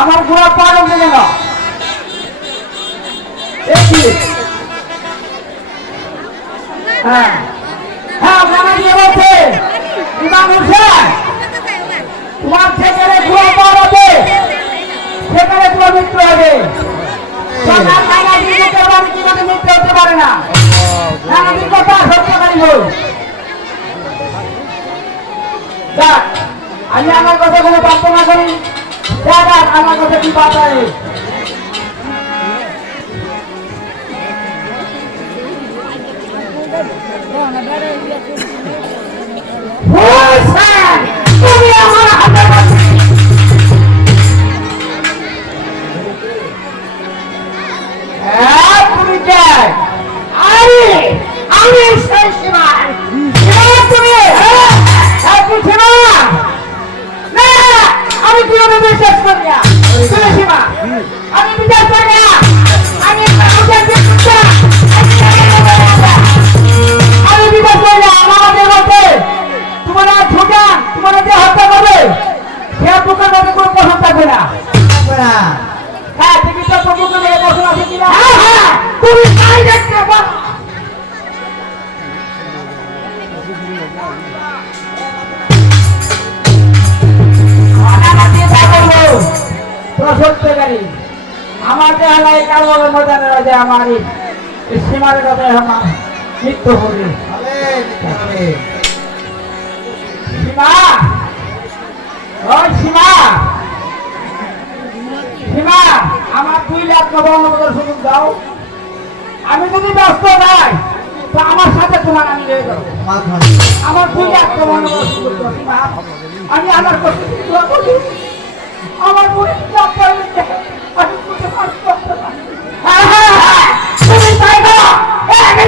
আমার ঘোড়া পারো কেন হ্যাঁ হ্যাঁ মনে দিয়ে বলছে ইমাম হোসেন তোমার সেখানে ঘোড়া পার হবে সেখানে তোমার মৃত্যু হবে মৃত্যু হতে পারে না কথা সত্যকারী হোক আমি আমার কথা কোনো প্রার্থনা করি আমার কথা কি বাতায় তুমি আমার হাতে তুমি চাই আমি সেই সীমা তুমি আমি কিভাবে বিশ্বাস করি না সীমা আমি বিশ্বাস করি না আমি আমি বিশ্বাস করি না আমাদের মধ্যে তোমরা ঠোকান তোমরা যে হত্যা করবে সে ঠোকার মধ্যে কোনো প্রশ্ন থাকবে না হ্যাঁ তুমি তো প্রভুকে মেরে প্রশ্ন আছে কিনা হ্যাঁ তুমি তাই দেখতে পারো সত্যকারী আমার দেহালাই কালবের ময়দানে রাজা আমার সীমার কথা আমার মৃত্যু হবে সীমা ওই সীমা সীমা আমার 2 লাখ নবান্ন সুযোগ দাও আমি যদি ব্যস্ত নাই তো আমার সাথে তোমার আমি রয়ে যাবো আমার 2 লাখ নবান্ন সুযোগ দাও সীমা আমি আমার কষ্ট করি আমার বই আমি বুঝতে পারছি তুমি তাই না আমি